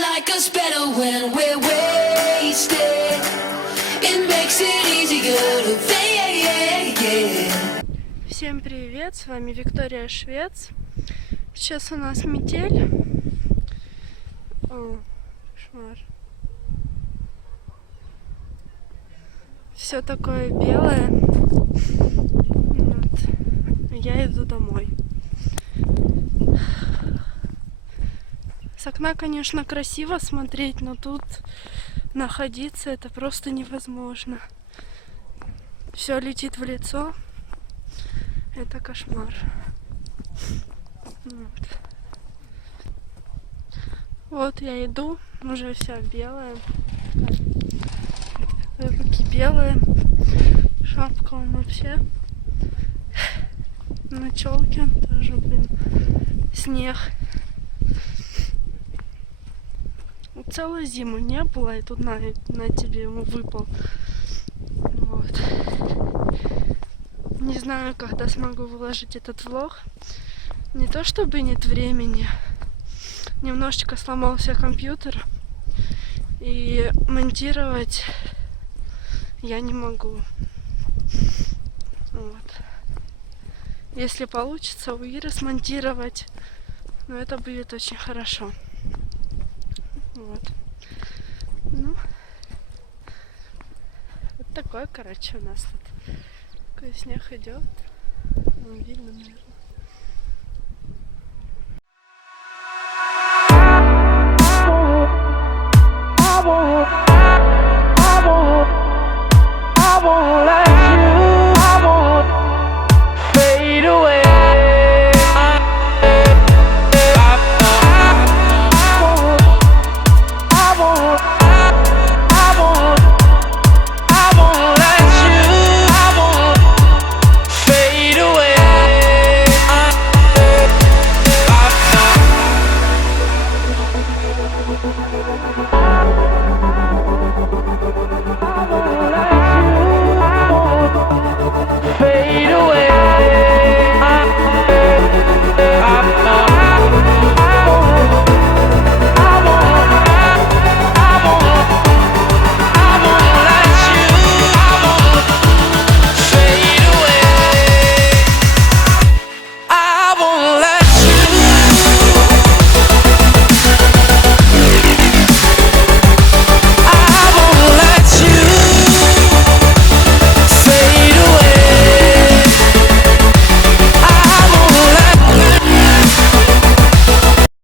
like us better when we're wasted. It makes it easier to fade. Всем привет, с вами Виктория Швец. Сейчас у нас метель. О, кошмар. Все такое белое. Вот. Я иду домой. С окна, конечно, красиво смотреть, но тут находиться это просто невозможно. Все летит в лицо. Это кошмар. Вот я иду, уже вся белая. Руки белые. Шапка он вообще. На челке тоже, блин, снег. Целую зиму не было, и тут на тебе ему выпал. Вот. Не знаю, когда смогу выложить этот влог. Не то чтобы нет времени. Немножечко сломался компьютер. И монтировать я не могу. Вот. Если получится у Иры смонтировать, ну это будет очень хорошо. Вот. Ну, вот такой, короче, у нас тут. Такой снег идет. Вон видно, наверное.